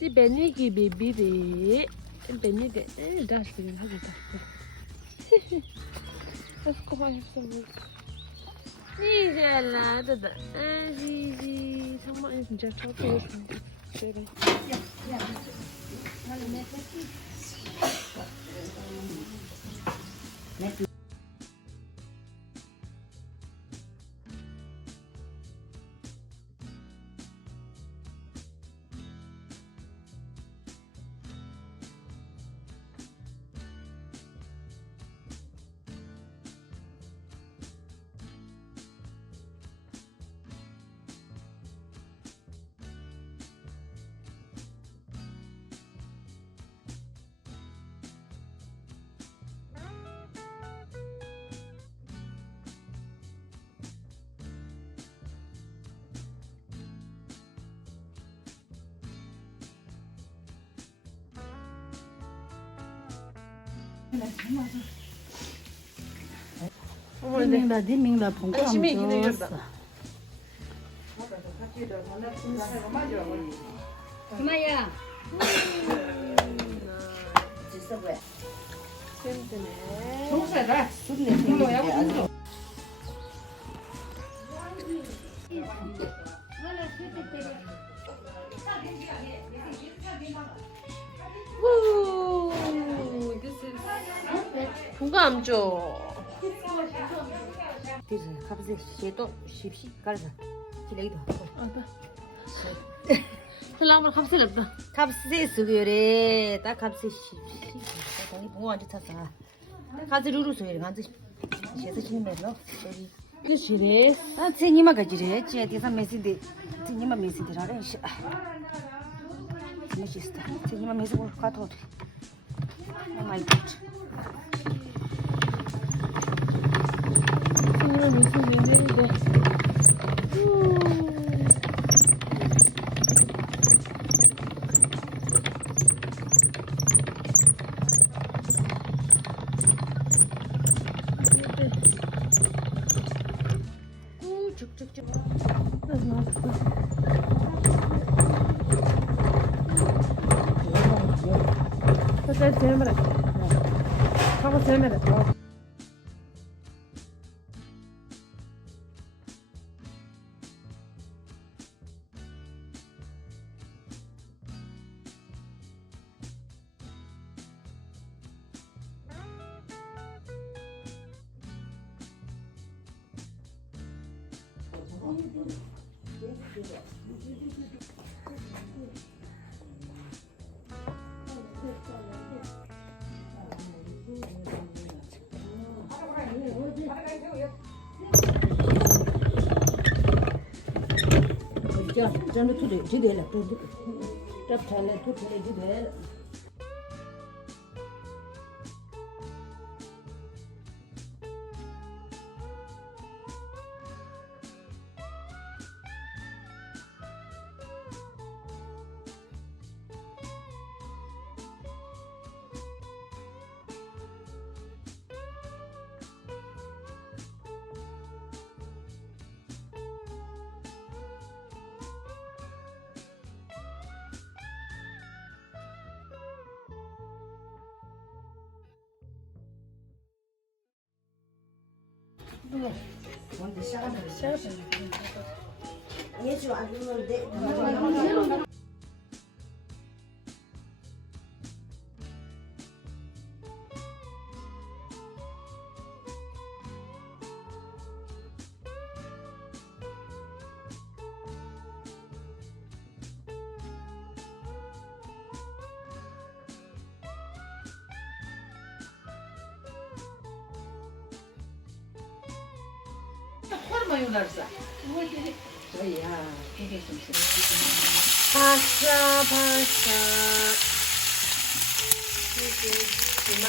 이 베니기 비비리 베니게 다시는 하겠다. 아스코 하였어. 이제 라다다. 지지 정말 진짜 좋고 그래. 민다 디민다 봉투 열심히 기다렸다. 그만야. 쌤드네. 송사다. 숨내 생겨야. 우, this is 공감죠. 그래서 갑자기 쉐도 쉽시 깔자. 지레기도. 살랑만 갑슬럽다. 갑세 수교래. 딱 갑세 쉽시. 당이 봉아지 찼어. 가지 루루소리 간지. 쉐서 신내로. 여기 그 시레. 아, 생이마 가지래. 지에 대사 메시데. 생이마 메시데라래. 메시스타. 생이마 메시고 가도. 오 마이 갓. 오늘 무슨 일인데? 쭉쭉쭉. Hasta siempre. Vamos siempre. 자, 저는 투데 지대라. 잡타네 투데 지대. 뭔데 시작하면 예주 안 주는데 forma yunarsa. Ya, 이게 좀 박사. 그만.